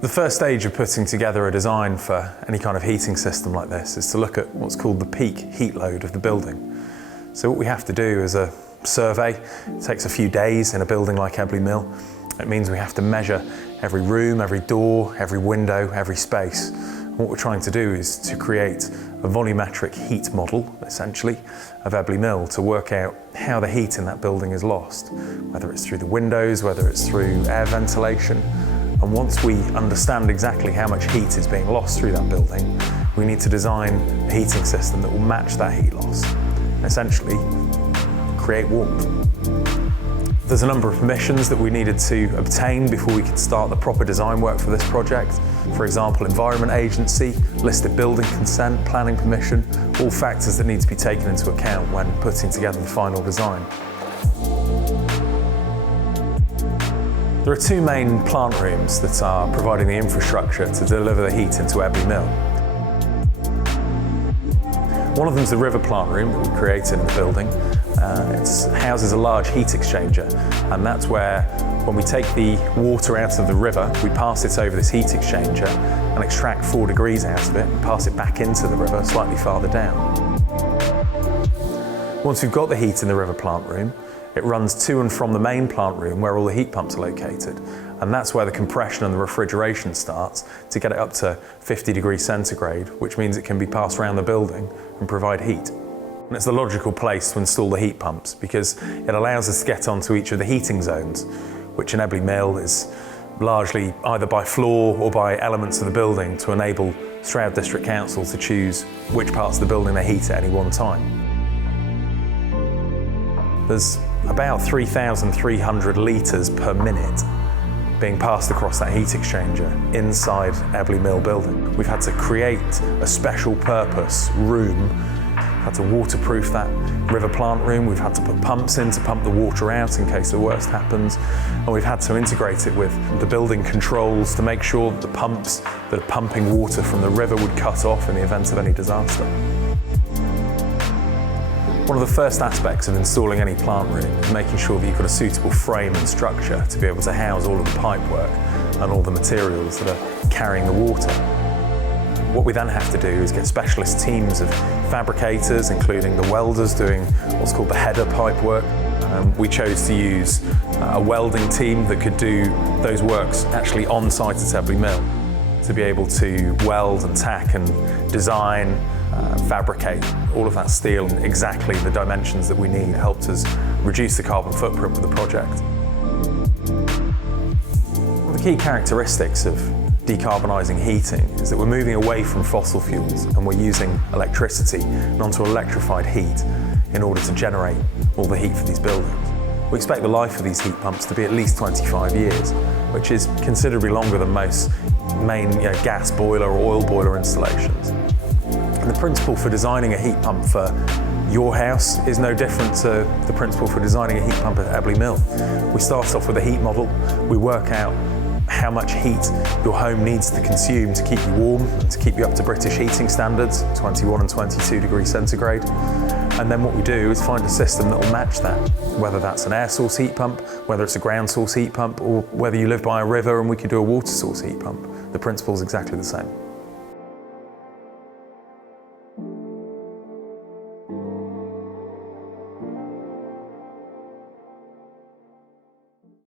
The first stage of putting together a design for any kind of heating system like this is to look at what's called the peak heat load of the building. So what we have to do is a survey. It takes a few days in a building like Ebley Mill. It means we have to measure every room, every door, every window, every space. And what we're trying to do is to create a volumetric heat model, essentially, of Ebley Mill to work out how the heat in that building is lost, whether it's through the windows, whether it's through air ventilation. And once we understand exactly how much heat is being lost through that building, we need to design a heating system that will match that heat loss and essentially create warmth. There's a number of permissions that we needed to obtain before we could start the proper design work for this project. For example, Environment Agency, listed building consent, planning permission, all factors that need to be taken into account when putting together the final design. There are two main plant rooms that are providing the infrastructure to deliver the heat into Ebley Mill. One of them is the river plant room that we created in the building. It houses a large heat exchanger, and that's where, when we take the water out of the river, we pass it over this heat exchanger and extract 4 degrees out of it and pass it back into the river slightly farther down. Once we've got the heat in the river plant room, it runs to and from the main plant room where all the heat pumps are located, and that's where the compression and the refrigeration starts to get it up to 50 degrees centigrade, which means it can be passed around the building and provide heat. And it's the logical place to install the heat pumps because it allows us to get onto each of the heating zones, which in Ebley Mill is largely either by floor or by elements of the building to enable Stroud District Council to choose which parts of the building they heat at any one time. There's about 3,300 litres per minute being passed across that heat exchanger inside Ebley Mill building. We've had to create a special purpose room, had to waterproof that river plant room, we've had to put pumps in to pump the water out in case the worst happens, and we've had to integrate it with the building controls to make sure that the pumps that are pumping water from the river would cut off in the event of any disaster. One of the first aspects of installing any plant room is making sure that you've got a suitable frame and structure to be able to house all of the pipework and all the materials that are carrying the water. What we then have to do is get specialist teams of fabricators, including the welders doing what's called the header pipework. We chose to use a welding team that could do those works actually on site at Ebley Mill to be able to weld and tack and design, fabricate all of that steel in exactly the dimensions that we need. It helped us reduce the carbon footprint with the project. One of the key characteristics of decarbonising heating is that we're moving away from fossil fuels and we're using electricity and onto electrified heat in order to generate all the heat for these buildings. We expect the life of these heat pumps to be at least 25 years, which is considerably longer than most main gas boiler or oil boiler installations. And the principle for designing a heat pump for your house is no different to the principle for designing a heat pump at Ebley Mill. We start off with a heat model, we work out how much heat your home needs to consume to keep you warm and to keep you up to British heating standards, 21 and 22 degrees centigrade. And then what we do is find a system that will match that, whether that's an air source heat pump, whether it's a ground source heat pump, or whether you live by a river and we could do a water source heat pump. The principle is exactly the same.